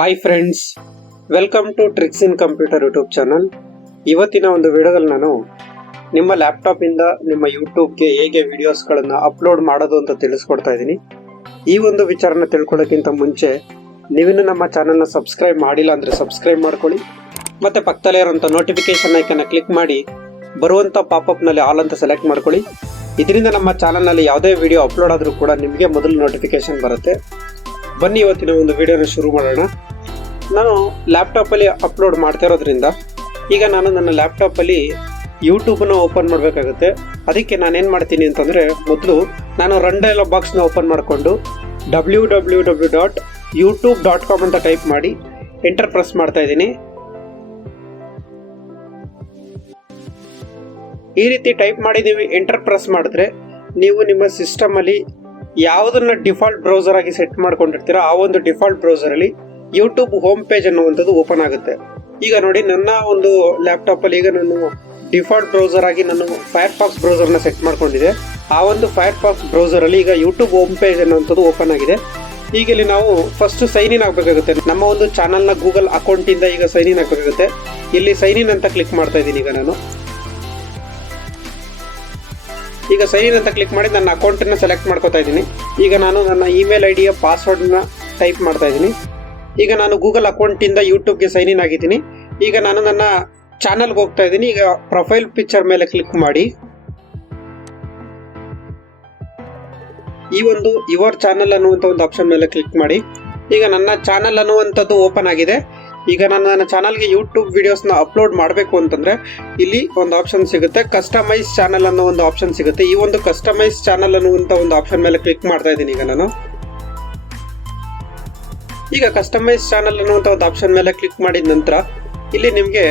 Hi friends, welcome to tricks in computer YouTube channel. ಇವತ್ತಿನ ಒಂದು ವಿಡಿಯೋದಲ್ಲಿ ನಾನು ನಿಮ್ಮ ಲ್ಯಾಪ್ಟಾಪಿಂದ ನಿಮ್ಮ ಯೂಟ್ಯೂಬ್ಗೆ ಹೇಗೆ ವಿಡಿಯೋಸ್ಗಳನ್ನು ಅಪ್ಲೋಡ್ ಮಾಡೋದು ಅಂತ ತಿಳಿಸ್ಕೊಡ್ತಾ ಇದ್ದೀನಿ. ಈ ಒಂದು ವಿಚಾರನ ತಿಳ್ಕೊಳ್ಳೋಕ್ಕಿಂತ ಮುಂಚೆ ನೀವಿನ್ನು ನಮ್ಮ ಚಾನಲ್ನ ಸಬ್ಸ್ಕ್ರೈಬ್ ಮಾಡಿಲ್ಲ ಅಂದರೆ ಸಬ್ಸ್ಕ್ರೈಬ್ ಮಾಡ್ಕೊಳ್ಳಿ. ಮತ್ತು ಪಕ್ಕದಲ್ಲೇ ಇರೋಂಥ ನೋಟಿಫಿಕೇಶನ್ ಐಕನ್ನ ಕ್ಲಿಕ್ ಮಾಡಿ ಬರುವಂಥ ಪಾಪಪ್ನಲ್ಲಿ ಆಲ್ ಅಂತ ಸೆಲೆಕ್ಟ್ ಮಾಡ್ಕೊಳ್ಳಿ. ಇದರಿಂದ ನಮ್ಮ ಚಾನಲ್ನಲ್ಲಿ ಯಾವುದೇ ವಿಡಿಯೋ ಅಪ್ಲೋಡ್ ಆದರೂ ಕೂಡ ನಿಮಗೆ ಮೊದಲು ನೋಟಿಫಿಕೇಶನ್ ಬರುತ್ತೆ. ಬನ್ನಿ ಇವತ್ತಿನ ಒಂದು ವಿಡಿಯೋನ ಶುರು ಮಾಡೋಣ. ನಾನು ಲ್ಯಾಪ್ಟಾಪಲ್ಲಿ ಅಪ್ಲೋಡ್ ಮಾಡ್ತಾ ಇರೋದ್ರಿಂದ ಈಗ ನಾನು ನನ್ನ ಲ್ಯಾಪ್ಟಾಪಲ್ಲಿ ಯೂಟ್ಯೂಬನ್ನು ಓಪನ್ ಮಾಡಬೇಕಾಗುತ್ತೆ. ಅದಕ್ಕೆ ನಾನೇನು ಮಾಡ್ತೀನಿ ಅಂತಂದರೆ, ಮೊದಲು ನಾನು ರನ್ ಡಯಲಾಗ್ ಬಾಕ್ಸ್ನ ಓಪನ್ ಮಾಡಿಕೊಂಡು www.youtube.com ಅಂತ ಟೈಪ್ ಮಾಡಿ ಎಂಟರ್ ಪ್ರೆಸ್ ಮಾಡ್ತಾ ಇದ್ದೀನಿ. ಈ ರೀತಿ ಟೈಪ್ ಮಾಡಿ ನೀವು ಎಂಟರ್ ಪ್ರೆಸ್ ಮಾಡಿದ್ರೆ ನೀವು ನಿಮ್ಮ ಸಿಸ್ಟಮಲ್ಲಿ ಯಾವುದನ್ನು ಡಿಫಾಲ್ಟ್ ಬ್ರೌಸರ್ ಆಗಿ ಸೆಟ್ ಮಾಡ್ಕೊಂಡಿರ್ತೀರೋ ಆ ಒಂದು ಡಿಫಾಲ್ಟ್ ಬ್ರೌಸರಲ್ಲಿ ಯೂಟ್ಯೂಬ್ ಹೋಮ್ ಪೇಜ್ ಅನ್ನುವಂಥದ್ದು ಓಪನ್ ಆಗುತ್ತೆ. ಈಗ ನೋಡಿ, ನನ್ನ ಒಂದು ಲ್ಯಾಪ್ಟಾಪಲ್ಲಿ ಈಗ ನಾನು ಡಿಫಾಲ್ಟ್ ಬ್ರೌಸರ್ ಆಗಿ ನಾನು ಫೈರ್ಫಾಕ್ಸ್ ಬ್ರೌಸರ್ನ ಸೆಟ್ ಮಾಡ್ಕೊಂಡಿದ್ದೆ. ಆ ಒಂದು ಫೈರ್ಫಾಕ್ಸ್ ಬ್ರೌಸರಲ್ಲಿ ಈಗ ಯೂಟ್ಯೂಬ್ ಹೋಮ್ ಪೇಜ್ ಅನ್ನುವಂಥದ್ದು ಓಪನ್ ಆಗಿದೆ. ಈಗ ಇಲ್ಲಿ ನಾವು ಫಸ್ಟ್ ಸೈನ್ ಇನ್ ಆಗಬೇಕಾಗುತ್ತೆ. ನಮ್ಮ ಒಂದು ಚಾನಲ್ನ ಗೂಗಲ್ ಅಕೌಂಟಿಂದ ಈಗ ಸೈನ್ ಇನ್ ಆಗಬೇಕಾಗುತ್ತೆ. ಇಲ್ಲಿ ಸೈನ್ ಇನ್ ಅಂತ ಕ್ಲಿಕ್ ಮಾಡ್ತಾ ಇದ್ದೀನಿ. ಈಗ ಸೈನ್ ಇನ್ ಅಂತ ಕ್ಲಿಕ್ ಮಾಡಿ ನನ್ನ ಅಕೌಂಟನ್ನು ಸೆಲೆಕ್ಟ್ ಮಾಡ್ಕೋತಾ ಇದ್ದೀನಿ. ಈಗ ನಾನು ನನ್ನ ಇಮೇಲ್ ಐ ಡಿಯ ಪಾಸ್ವರ್ಡ್ನ ಟೈಪ್ ಮಾಡ್ತಾ ಇದ್ದೀನಿ. ಈಗ ನಾನು ಗೂಗಲ್ ಅಕೌಂಟಿಂದ ಯೂಟ್ಯೂಬ್ಗೆ ಸೈನ್ ಇನ್ ಆಗಿದ್ದೀನಿ. ಈಗ ನಾನು ನನ್ನ ಚಾನಲ್ಗೆ ಹೋಗ್ತಾ ಇದ್ದೀನಿ. ಈಗ ಪ್ರೊಫೈಲ್ ಪಿಕ್ಚರ್ ಮೇಲೆ ಕ್ಲಿಕ್ ಮಾಡಿ ಈ ಒಂದು ಯುವರ್ ಚಾನಲ್ ಅನ್ನುವಂಥ ಒಂದು ಆಪ್ಷನ್ ಮೇಲೆ ಕ್ಲಿಕ್ ಮಾಡಿ. ಈಗ ನನ್ನ ಚಾನಲ್ ಅನ್ನುವಂಥದ್ದು ಓಪನ್ ಆಗಿದೆ. ಈಗ ನಾನು ನನ್ನ ಚಾನಲ್ಗೆ ಯೂಟ್ಯೂಬ್ ವಿಡಿಯೋಸ್ನ ಅಪ್ಲೋಡ್ ಮಾಡಬೇಕು ಅಂತಂದರೆ ಇಲ್ಲಿ ಒಂದು ಆಪ್ಷನ್ ಸಿಗುತ್ತೆ, ಕಸ್ಟಮೈಸ್ ಚಾನಲ್ ಅನ್ನೋ ಒಂದು ಆಪ್ಷನ್ ಸಿಗುತ್ತೆ. ಈ ಒಂದು ಕಸ್ಟಮೈಸ್ ಚಾನಲ್ ಅನ್ನುವಂಥ ಒಂದು ಆಪ್ಷನ್ ಮೇಲೆ ಕ್ಲಿಕ್ ಮಾಡ್ತಾ ಇದ್ದೀನಿ. ಈಗ ಕಸ್ಟಮೈಸ್ ಚಾನಲ್ ಅನ್ನುವಂಥ ಒಂದು ಆಪ್ಷನ್ ಮೇಲೆ ಕ್ಲಿಕ್ ಮಾಡಿದ ನಂತರ ಇಲ್ಲಿ ನಿಮಗೆ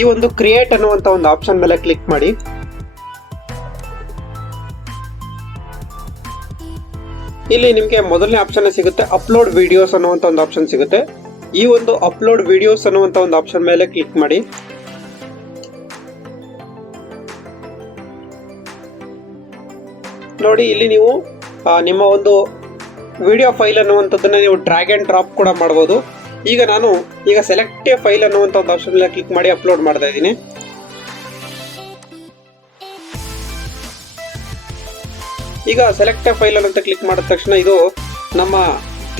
ಈ ಒಂದು ಕ್ರಿಯೇಟ್ ಅನ್ನುವಂಥ ಒಂದು ಆಪ್ಷನ್ ಮೇಲೆ ಕ್ಲಿಕ್ ಮಾಡಿ. ಇಲ್ಲಿ ನಿಮಗೆ ಮೊದಲನೇ ಆಪ್ಷನ್ ಸಿಗುತ್ತೆ, ಅಪ್ಲೋಡ್ ವಿಡಿಯೋಸ್ ಅನ್ನುವಂಥ ಒಂದು ಆಪ್ಷನ್ ಸಿಗುತ್ತೆ. ಈ ಒಂದು ಅಪ್ಲೋಡ್ ವಿಡಿಯೋಸ್ ಅನ್ನುವಂಥ ಒಂದು ಆಪ್ಷನ್ ಮೇಲೆ ಕ್ಲಿಕ್ ಮಾಡಿ. ನೋಡಿ, ಇಲ್ಲಿ ನೀವು ನಿಮ್ಮ ಒಂದು ವಿಡಿಯೋ ಫೈಲ್ ಅನ್ನುವಂಥದ್ದನ್ನು ನೀವು ಡ್ರ್ಯಾಗ್ ಆ್ಯಂಡ್ ಡ್ರಾಪ್ ಕೂಡ ಮಾಡ್ಬೋದು. ಈಗ ನಾನು ಸೆಲೆಕ್ಟ್ ಎ ಫೈಲ್ ಅನ್ನುವಂಥ ಒಂದು ಆಪ್ಷನ್ ಮೇಲೆ ಕ್ಲಿಕ್ ಮಾಡಿ ಅಪ್ಲೋಡ್ ಮಾಡ್ತಾ ಇದ್ದೀನಿ. ಈಗ ಸೆಲೆಕ್ಟ್ ಎ ಫೈಲ್ ಅಂತ ಕ್ಲಿಕ್ ಮಾಡಿದ ತಕ್ಷಣ ಇದು ನಮ್ಮ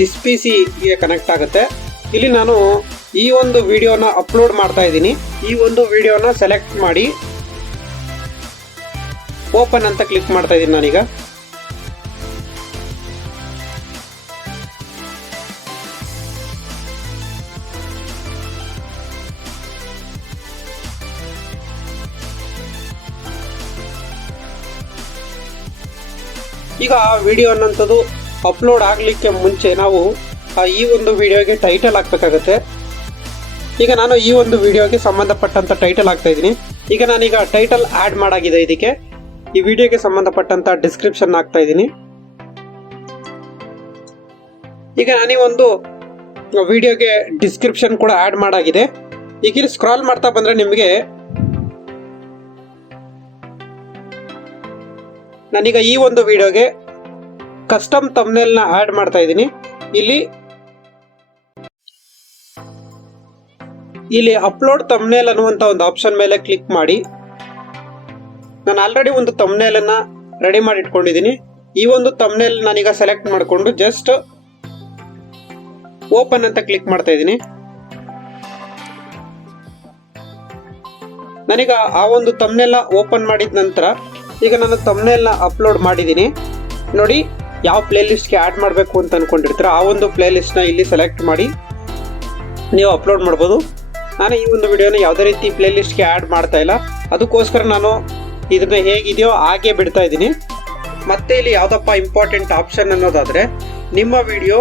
ದಿಸ್ PC-ಗೆ ಕನೆಕ್ಟ್ ಆಗುತ್ತೆ. ಇಲ್ಲಿ ನಾನು ಈ ಒಂದು ವಿಡಿಯೋನ ಅಪ್ಲೋಡ್ ಮಾಡ್ತಾ ಇದ್ದೀನಿ. ಈ ಒಂದು ವಿಡಿಯೋನ ಸೆಲೆಕ್ಟ್ ಮಾಡಿ ಓಪನ್ ಅಂತ ಕ್ಲಿಕ್ ಮಾಡ್ತಾ ಇದ್ದೀನಿ ನಾನೀಗ. ಈಗ ಆ ವಿಡಿಯೋ ಅನ್ನೋಂಥದ್ದು ಅಪ್ಲೋಡ್ ಆಗಲಿಕ್ಕೆ ಮುಂಚೆ ನಾವು ಈ ಒಂದು ವಿಡಿಯೋಗೆ ಟೈಟಲ್ ಹಾಕಬೇಕಾಗುತ್ತೆ. ಈಗ ನಾನು ಈ ಒಂದು ವಿಡಿಯೋಗೆ ಸಂಬಂಧಪಟ್ಟಂಥ ಟೈಟಲ್ ಹಾಕ್ತಾ ಇದ್ದೀನಿ. ಈಗ ನಾನೀಗ ಟೈಟಲ್ ಆ್ಯಡ್ ಮಾಡಾಗಿದೆ. ಇದಕ್ಕೆ ಈ ವಿಡಿಯೋಗೆ ಸಂಬಂಧಪಟ್ಟಂಥ ಡಿಸ್ಕ್ರಿಪ್ಷನ್ ಹಾಕ್ತಾ ಇದ್ದೀನಿ. ಈಗ ನಾನು ಈ ಒಂದು ವಿಡಿಯೋಗೆ ಡಿಸ್ಕ್ರಿಪ್ಷನ್ ಕೂಡ ಆ್ಯಡ್ ಮಾಡಾಗಿದೆ. ಈಗ ಇಲ್ಲಿ ಸ್ಕ್ರಾಲ್ ಮಾಡ್ತಾ ಬಂದರೆ ನಿಮಗೆ ನಾನೀಗ ಈ ಒಂದು ವಿಡಿಯೋಗೆ ಕಸ್ಟಮ್ ಥಂಬ್ನೇಲ್ನ ಆ್ಯಡ್ ಮಾಡ್ತಾ ಇದ್ದೀನಿ. ಇಲ್ಲಿ ಅಪ್ಲೋಡ್ ಥಂಬ್ನೇಲ್ ಅನ್ನುವಂಥ ಒಂದು ಆಪ್ಷನ್ ಮೇಲೆ ಕ್ಲಿಕ್ ಮಾಡಿ. ನಾನು ಆಲ್ರೆಡಿ ಒಂದು ಥಂಬ್ನೇಲನ್ನು ರೆಡಿ ಮಾಡಿ ಇಟ್ಕೊಂಡಿದ್ದೀನಿ. ಈ ಒಂದು ಥಂಬ್ನೇಲ್ ನಾನೀಗ ಸೆಲೆಕ್ಟ್ ಮಾಡಿಕೊಂಡು ಜಸ್ಟ್ ಓಪನ್ ಅಂತ ಕ್ಲಿಕ್ ಮಾಡ್ತಾ ಇದ್ದೀನಿ. ನಾನೀಗ ಆ ಒಂದು ಥಂಬ್ನೇಲ್ನ ಓಪನ್ ಮಾಡಿದ ನಂತರ ಈಗ ನಾನು ಥಂಬ್ನೇಲ್ನ ಅಪ್ಲೋಡ್ ಮಾಡಿದ್ದೀನಿ. ನೋಡಿ, ಯಾವ ಪ್ಲೇಲಿಸ್ಟ್ಗೆ ಆ್ಯಡ್ ಮಾಡಬೇಕು ಅಂತ ಅಂದ್ಕೊಂಡಿರ್ತೀರ ಆ ಒಂದು ಪ್ಲೇಲಿಸ್ಟ್ನ ಇಲ್ಲಿ ಸೆಲೆಕ್ಟ್ ಮಾಡಿ ನೀವು ಅಪ್ಲೋಡ್ ಮಾಡ್ಬೋದು. ನಾನು ಈ ಒಂದು ವಿಡಿಯೋನ ಯಾವುದೇ ರೀತಿ ಪ್ಲೇಲಿಸ್ಟ್ಗೆ ಆ್ಯಡ್ ಮಾಡ್ತಾ ಇಲ್ಲ, ಅದಕ್ಕೋಸ್ಕರ ನಾನು ಇದನ್ನು ಹೇಗಿದೆಯೋ ಹಾಗೆ ಬಿಡ್ತಾ ಇದ್ದೀನಿ. ಮತ್ತೆ ಇಲ್ಲಿ ಯಾವುದಪ್ಪ ಇಂಪಾರ್ಟೆಂಟ್ ಆಪ್ಷನ್ ಅನ್ನೋದಾದರೆ, ನಿಮ್ಮ ವಿಡಿಯೋ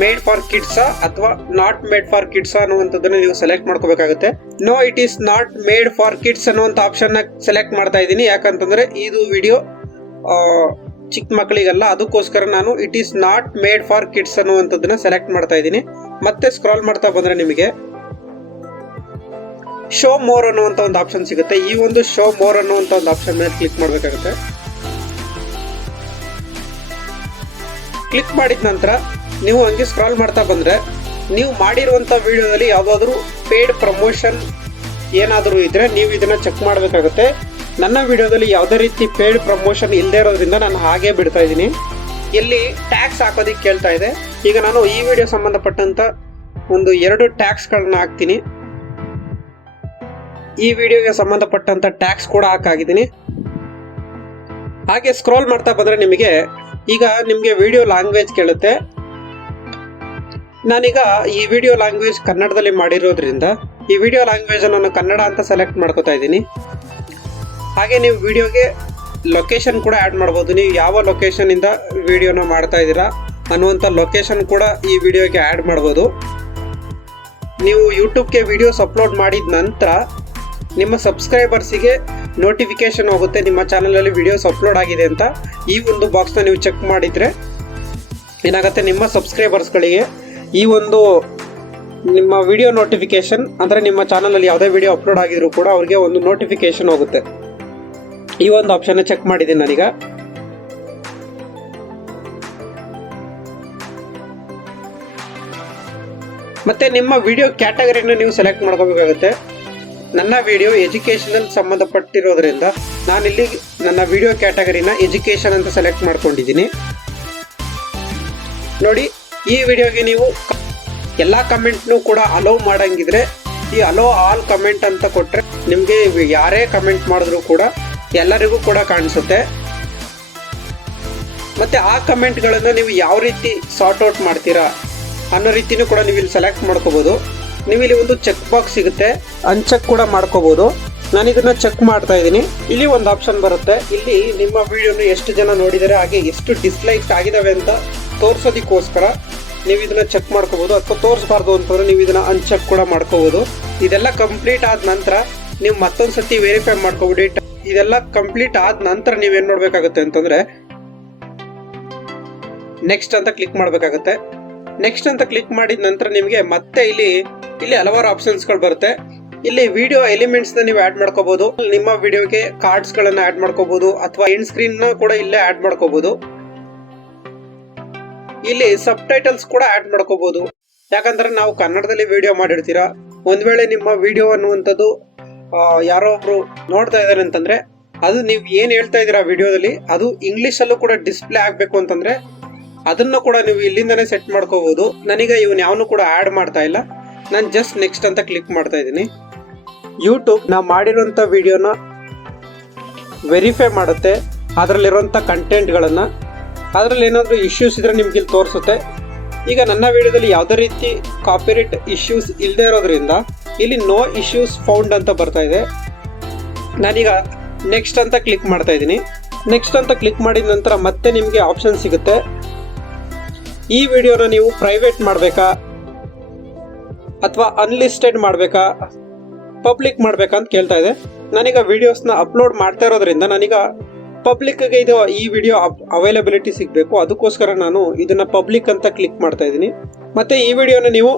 ಮೇಡ್ ಫಾರ್ ಕಿಡ್ಸಾ ಅಥವಾ ನಾಟ್ ಮೇಡ್ ಫಾರ್ ಕಿಡ್ಸಾ ಅನ್ನುವಂಥದ್ದನ್ನು ನೀವು ಸೆಲೆಕ್ಟ್ ಮಾಡ್ಕೋಬೇಕಾಗುತ್ತೆ. No, it is not made for kids ಅನ್ನುವಂಥ ಆಪ್ಷನ್ನ ಸೆಲೆಕ್ಟ್ ಮಾಡ್ತಾ ಇದ್ದೀನಿ. ಯಾಕಂತಂದರೆ ಇದು ವಿಡಿಯೋ ಚಿಕ್ಕ ಮಕ್ಕಳಿಗಲ್ಲ, ಅದಕ್ಕೋಸ್ಕರ ನಾನು it is not made for kids ಅನ್ನುವಂಥದ್ದನ್ನ ಸೆಲೆಕ್ಟ್ ಮಾಡ್ತಾ ಇದ್ದೀನಿ. ಮತ್ತೆ ಸ್ಕ್ರಾಲ್ ಮಾಡ್ತಾ ಬಂದರೆ ನಿಮಗೆ ಶೋ ಮೋರ್ ಅನ್ನುವಂಥ ಒಂದು ಆಪ್ಷನ್ ಸಿಗುತ್ತೆ. ಈ ಒಂದು ಶೋ ಮೋರ್ ಅನ್ನುವಂಥ ಒಂದು ಆಪ್ಷನ್ ಮೇಲೆ ಕ್ಲಿಕ್ ಮಾಡಬೇಕಾಗುತ್ತೆ. ಕ್ಲಿಕ್ ಮಾಡಿದ ನಂತರ ನೀವು ಹಂಗೆ ಸ್ಕ್ರಾಲ್ ಮಾಡ್ತಾ ಬಂದರೆ ನೀವು ಮಾಡಿರುವಂಥ ವಿಡಿಯೋದಲ್ಲಿ ಯಾವುದಾದ್ರೂ ಪೇಯ್ಡ್ ಪ್ರಮೋಷನ್ ಏನಾದರೂ ಇದ್ದರೆ ನೀವು ಇದನ್ನು ಚೆಕ್ ಮಾಡಬೇಕಾಗುತ್ತೆ. ನನ್ನ ವಿಡಿಯೋದಲ್ಲಿ ಯಾವುದೇ ರೀತಿ ಪೇಯ್ಡ್ ಪ್ರಮೋಷನ್ ಇಲ್ಲದೆ ಇರೋದ್ರಿಂದ ನಾನು ಹಾಗೇ ಬಿಡ್ತಾ ಇದ್ದೀನಿ. ಇಲ್ಲಿ ಟ್ಯಾಕ್ಸ್ ಹಾಕೋದಕ್ಕೆ ಕೇಳ್ತಾ ಇದೆ. ಈಗ ನಾನು ಈ ವಿಡಿಯೋ ಸಂಬಂಧಪಟ್ಟಂಥ ಒಂದು 2 ಟ್ಯಾಕ್ಸ್ಗಳನ್ನ ಹಾಕ್ತೀನಿ. ಈ ವಿಡಿಯೋಗೆ ಸಂಬಂಧಪಟ್ಟಂಥ ಟ್ಯಾಕ್ಸ್ ಕೂಡ ಹಾಕಿದ್ದೀನಿ. ಹಾಗೆ ಸ್ಕ್ರೋಲ್ ಮಾಡ್ತಾ ಬಂದರೆ ನಿಮಗೆ ವಿಡಿಯೋ ಲ್ಯಾಂಗ್ವೇಜ್ ಕೇಳುತ್ತೆ. ನಾನೀಗ ಈ ವಿಡಿಯೋ ಲ್ಯಾಂಗ್ವೇಜ್ ಕನ್ನಡದಲ್ಲಿ ಮಾಡಿರೋದ್ರಿಂದ ಈ ವಿಡಿಯೋ ಲ್ಯಾಂಗ್ವೇಜ್ ನಾನು ಕನ್ನಡ ಅಂತ ಸೆಲೆಕ್ಟ್ ಮಾಡ್ಕೋತಾ ಇದ್ದೀನಿ. ಹಾಗೆ ನೀವು ವಿಡಿಯೋಗೆ ಲೊಕೇಶನ್ ಕೂಡ ಆ್ಯಡ್ ಮಾಡ್ಬೋದು. ನೀವು ಯಾವ ಲೊಕೇಶನಿಂದ ವಿಡಿಯೋನ ಮಾಡ್ತಾ ಇದ್ದೀರಾ ಅನ್ನುವಂಥ ಲೊಕೇಶನ್ ಕೂಡ ಈ ವಿಡಿಯೋಗೆ ಆ್ಯಡ್ ಮಾಡ್ಬೋದು. ನೀವು ಯೂಟ್ಯೂಬ್ಗೆ ವಿಡಿಯೋಸ್ ಅಪ್ಲೋಡ್ ಮಾಡಿದ ನಂತರ ನಿಮ್ಮ ಸಬ್ಸ್ಕ್ರೈಬರ್ಸಿಗೆ ನೋಟಿಫಿಕೇಶನ್ ಹೋಗುತ್ತೆ ನಿಮ್ಮ ಚಾನಲಲ್ಲಿ ವಿಡಿಯೋಸ್ ಅಪ್ಲೋಡ್ ಆಗಿದೆ ಅಂತ. ಈ ಒಂದು ಬಾಕ್ಸ್ನ ನೀವು ಚೆಕ್ ಮಾಡಿದರೆ ಏನಾಗುತ್ತೆ, ನಿಮ್ಮ ಸಬ್ಸ್ಕ್ರೈಬರ್ಸ್ಗಳಿಗೆ ಈ ಒಂದು ನಿಮ್ಮ ವಿಡಿಯೋ ನೋಟಿಫಿಕೇಶನ್ ಅಂದರೆ ನಿಮ್ಮ ಚಾನಲಲ್ಲಿ ಯಾವುದೇ ವಿಡಿಯೋ ಅಪ್ಲೋಡ್ ಆಗಿದ್ರು ಕೂಡ ಅವ್ರಿಗೆ ಒಂದು ನೋಟಿಫಿಕೇಶನ್ ಹೋಗುತ್ತೆ. ಈ ಒಂದು ಆಪ್ಷನ್ನ ಚೆಕ್ ಮಾಡಿದ್ದೀನಿ ನಾನೀಗ. ಮತ್ತೆ ನಿಮ್ಮ ವಿಡಿಯೋ ಕ್ಯಾಟಗರಿನ ನೀವು ಸೆಲೆಕ್ಟ್ ಮಾಡ್ಕೋಬೇಕಾಗುತ್ತೆ. ನನ್ನ ವಿಡಿಯೋ ಎಜುಕೇಷನಲ್ ಸಂಬಂಧಪಟ್ಟಿರೋದ್ರಿಂದ ನಾನಿಲ್ಲಿ ನನ್ನ ವಿಡಿಯೋ ಕ್ಯಾಟಗರಿನ ಎಜುಕೇಷನ್ ಅಂತ ಸೆಲೆಕ್ಟ್ ಮಾಡ್ಕೊಂಡಿದ್ದೀನಿ. ನೋಡಿ, ಈ ವಿಡಿಯೋಗೆ ನೀವು ಎಲ್ಲ ಕಮೆಂಟ್ನೂ ಕೂಡ ಅಲೋ ಮಾಡಂಗಿದ್ರೆ ಈ ಅಲೋ ಆಲ್ ಕಮೆಂಟ್ ಅಂತ ಕೊಟ್ಟರೆ ನಿಮಗೆ ಯಾರೇ ಕಮೆಂಟ್ ಮಾಡಿದ್ರು ಕೂಡ ಎಲ್ಲರಿಗೂ ಕೂಡ ಕಾಣಿಸುತ್ತೆ. ಮತ್ತು ಆ ಕಮೆಂಟ್ಗಳನ್ನು ನೀವು ಯಾವ ರೀತಿ ಸಾರ್ಟ್ ಔಟ್ ಮಾಡ್ತೀರಾ ಅನ್ನೋ ರೀತಿನೂ ಕೂಡ ನೀವು ಇಲ್ಲಿ ಸೆಲೆಕ್ಟ್ ಮಾಡ್ಕೋಬೋದು. ನೀವು ಇಲ್ಲಿ ಒಂದು ಚೆಕ್ ಬಾಕ್ಸ್ ಸಿಗುತ್ತೆ, ಅನ್ಚೆಕ್ ಕೂಡ ಮಾಡ್ಕೋಬೋದು. ನಾನು ಇದನ್ನು ಚೆಕ್ ಮಾಡ್ತಾ ಇದ್ದೀನಿ. ಇಲ್ಲಿ ಒಂದು ಆಪ್ಷನ್ ಬರುತ್ತೆ. ಇಲ್ಲಿ ನಿಮ್ಮ ವಿಡಿಯೋನ ಎಷ್ಟು ಜನ ನೋಡಿದ್ದಾರೆ ಹಾಗೆ ಎಷ್ಟು ಡಿಸ್ಲೈಕ್ ಆಗಿದ್ದಾವೆ ಅಂತ ತೋರಿಸೋದಕ್ಕೋಸ್ಕರ ನೀವು ಇದನ್ನು ಚೆಕ್ ಮಾಡ್ಕೋಬೋದು. ಅಥವಾ ತೋರಿಸಬಾರ್ದು ಅಂತಂದರೆ ನೀವು ಇದನ್ನು ಅನ್ಚೆಕ್ ಕೂಡ ಮಾಡ್ಕೋಬೋದು. ಇದೆಲ್ಲ ಕಂಪ್ಲೀಟ್ ಆದ ನಂತರ ನೀವು ಮತ್ತೊಂದು ಸತಿ ವೆರಿಫೈ ಮಾಡ್ಕೋಬಿಡಿ. ಇದೆಲ್ಲ ಕಂಪ್ಲೀಟ್ ಆದ ನಂತರ ನೀವೇನು ಮಾಡಬೇಕಾಗುತ್ತೆ ಅಂತಂದರೆ ನೆಕ್ಸ್ಟ್ ಅಂತ ಕ್ಲಿಕ್ ಮಾಡಬೇಕಾಗುತ್ತೆ. ನೆಕ್ಸ್ಟ್ ಅಂತ ಕ್ಲಿಕ್ ಮಾಡಿದ ನಂತರ ನಿಮಗೆ ಮತ್ತೆ ಇಲ್ಲಿ ಹಲವಾರು ಆಪ್ಷನ್ಸ್ಗಳು ಬರುತ್ತೆ. ಇಲ್ಲಿ ವಿಡಿಯೋ ಎಲಿಮೆಂಟ್ಸ್ನ ನೀವು ಆ್ಯಡ್ ಮಾಡ್ಕೋಬೋದು. ನಿಮ್ಮ ವಿಡಿಯೋಗೆ ಕಾರ್ಡ್ಸ್ಗಳನ್ನು ಆ್ಯಡ್ ಮಾಡ್ಕೋಬೋದು ಅಥವಾ ಎಂಡ್ ಸ್ಕ್ರೀನ್ನ ಕೂಡ ಇಲ್ಲೇ ಆ್ಯಡ್ ಮಾಡ್ಕೋಬೋದು. ಇಲ್ಲಿ ಸಬ್ ಟೈಟಲ್ಸ್ ಕೂಡ ಆ್ಯಡ್ ಮಾಡ್ಕೋಬೋದು. ಯಾಕಂದ್ರೆ ನಾವು ಕನ್ನಡದಲ್ಲಿ ವಿಡಿಯೋ ಮಾಡಿರ್ತೀರಾ, ಒಂದು ವೇಳೆ ನಿಮ್ಮ ವಿಡಿಯೋ ಅನ್ನುವಂಥದ್ದು ಯಾರೋ ಒಬ್ರು ನೋಡ್ತಾ ಇದ್ದಾರೆ ಅಂತಂದ್ರೆ ಅದು ನೀವು ಏನು ಹೇಳ್ತಾ ಇದ್ದೀರಾ ವಿಡಿಯೋದಲ್ಲಿ ಅದು ಇಂಗ್ಲೀಷಲ್ಲೂ ಕೂಡ ಡಿಸ್ಪ್ಲೇ ಆಗಬೇಕು ಅಂತಂದ್ರೆ ಅದನ್ನು ಕೂಡ ನೀವು ಇಲ್ಲಿಂದನೇ ಸೆಟ್ ಮಾಡ್ಕೋಬೋದು. ನನಗೆ ಇವನು ಯಾವನು ಕೂಡ ಆ್ಯಡ್ ಮಾಡ್ತಾ ಇಲ್ಲ, ನಾನು ಜಸ್ಟ್ ನೆಕ್ಸ್ಟ್ ಅಂತ ಕ್ಲಿಕ್ ಮಾಡ್ತಾ ಇದ್ದೀನಿ. ಯೂಟ್ಯೂಬ್ ನಾವು ಮಾಡಿರೋಂಥ ವಿಡಿಯೋನ ವೆರಿಫೈ ಮಾಡುತ್ತೆ, ಅದರಲ್ಲಿರೋಂಥ ಕಂಟೆಂಟ್ಗಳನ್ನು. ಅದರಲ್ಲಿ ಏನಾದರೂ ಇಶ್ಯೂಸ್ ಇದ್ದರೆ ನಿಮ್ಗೆ ಇಲ್ಲಿ ತೋರಿಸುತ್ತೆ. ಈಗ ನನ್ನ ವಿಡಿಯೋದಲ್ಲಿ ಯಾವುದೇ ರೀತಿ ಕಾಪಿರೈಟ್ ಇಶ್ಯೂಸ್ ಇಲ್ಲದೆ ಇರೋದ್ರಿಂದ ಇಲ್ಲಿ ನೋ ಇಶ್ಯೂಸ್ ಫೌಂಡ್ ಅಂತ ಬರ್ತಾ ಇದೆ. ನಾನೀಗ ನೆಕ್ಸ್ಟ್ ಅಂತ ಕ್ಲಿಕ್ ಮಾಡ್ತಾ ಇದ್ದೀನಿ. ನೆಕ್ಸ್ಟ್ ಅಂತ ಕ್ಲಿಕ್ ಮಾಡಿದ ನಂತರ ಮತ್ತೆ ನಿಮಗೆ ಆಪ್ಷನ್ ಸಿಗುತ್ತೆ. ಈ ವಿಡಿಯೋನ ನೀವು ಪ್ರೈವೇಟ್ ಮಾಡಬೇಕಾ ಅಥವಾ ಅನ್ಲಿಸ್ಟೆಡ್ ಮಾಡಬೇಕಾ ಪಬ್ಲಿಕ್ ಮಾಡಬೇಕಾ ಅಂತ ಕೇಳ್ತಾ ಇದೆ. ನಾನೀಗ ವಿಡಿಯೋಸ್ನ ಅಪ್ಲೋಡ್ ಮಾಡ್ತಾ ಇರೋದ್ರಿಂದ ನಾನೀಗ ಪಬ್ಲಿಕ್ಗೆ ಇದು ಈ ವಿಡಿಯೋ ಅವೈಲಬಿಲಿಟಿ ಸಿಗಬೇಕು, ಅದಕ್ಕೋಸ್ಕರ ನಾನು ಇದನ್ನು ಪಬ್ಲಿಕ್ ಅಂತ ಕ್ಲಿಕ್ ಮಾಡ್ತಾ ಇದ್ದೀನಿ. ಮತ್ತು ಈ ವಿಡಿಯೋನ ನೀವು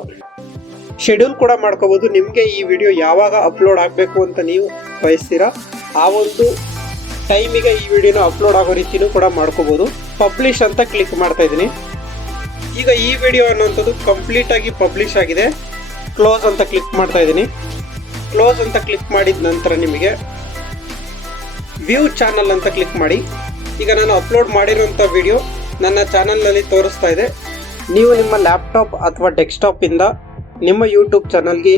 ಶೆಡ್ಯೂಲ್ ಕೂಡ ಮಾಡ್ಕೋಬೋದು. ನಿಮಗೆ ಈ ವಿಡಿಯೋ ಯಾವಾಗ ಅಪ್ಲೋಡ್ ಆಗಬೇಕು ಅಂತ ನೀವು ಬಯಸ್ತೀರಾ ಆ ಒಂದು ಟೈಮಿಗೆ ಈ ವಿಡಿಯೋನ ಅಪ್ಲೋಡ್ ಆಗೋ ರೀತಿನೂ ಕೂಡ ಮಾಡ್ಕೋಬೋದು. ಪಬ್ಲಿಷ್ ಅಂತ ಕ್ಲಿಕ್ ಮಾಡ್ತಾ ಇದ್ದೀನಿ. ಈಗ ಈ ವಿಡಿಯೋ ಅನ್ನೋಂಥದ್ದು ಕಂಪ್ಲೀಟಾಗಿ ಪಬ್ಲಿಷ್ ಆಗಿದೆ. ಕ್ಲೋಸ್ ಅಂತ ಕ್ಲಿಕ್ ಮಾಡ್ತಾ ಇದ್ದೀನಿ. ಕ್ಲೋಸ್ ಅಂತ ಕ್ಲಿಕ್ ಮಾಡಿದ ನಂತರ ನಿಮಗೆ ವ್ಯೂ ಚಾನಲ್ ಅಂತ ಕ್ಲಿಕ್ ಮಾಡಿ. ಈಗ ನಾನು ಅಪ್ಲೋಡ್ ಮಾಡಿರುವಂಥ ವಿಡಿಯೋ ನನ್ನ ಚಾನಲ್ನಲ್ಲಿ ತೋರಿಸ್ತಾ ಇದೆ. ನೀವು ನಿಮ್ಮ ಲ್ಯಾಪ್ಟಾಪ್ ಅಥವಾ ಡೆಸ್ಕ್ಟಾಪಿಂದ ನಿಮ್ಮ ಯೂಟ್ಯೂಬ್ ಚಾನಲ್ಗೆ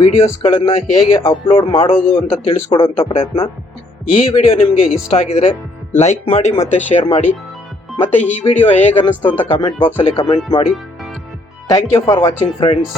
ವಿಡಿಯೋಸ್ಗಳನ್ನು ಹೇಗೆ ಅಪ್ಲೋಡ್ ಮಾಡೋದು ಅಂತ ತಿಳಿಸ್ಕೊಡುವಂಥ ಪ್ರಯತ್ನ. ಈ ವಿಡಿಯೋ ನಿಮಗೆ ಇಷ್ಟ ಆಗಿದರೆ ಲೈಕ್ ಮಾಡಿ ಮತ್ತು ಶೇರ್ ಮಾಡಿ. ಮತ್ತು ಈ ವಿಡಿಯೋ ಹೇಗೆ ಅನ್ನಿಸ್ತು ಅಂತ ಕಮೆಂಟ್ ಬಾಕ್ಸಲ್ಲಿ ಕಮೆಂಟ್ ಮಾಡಿ. Thank you for watching friends.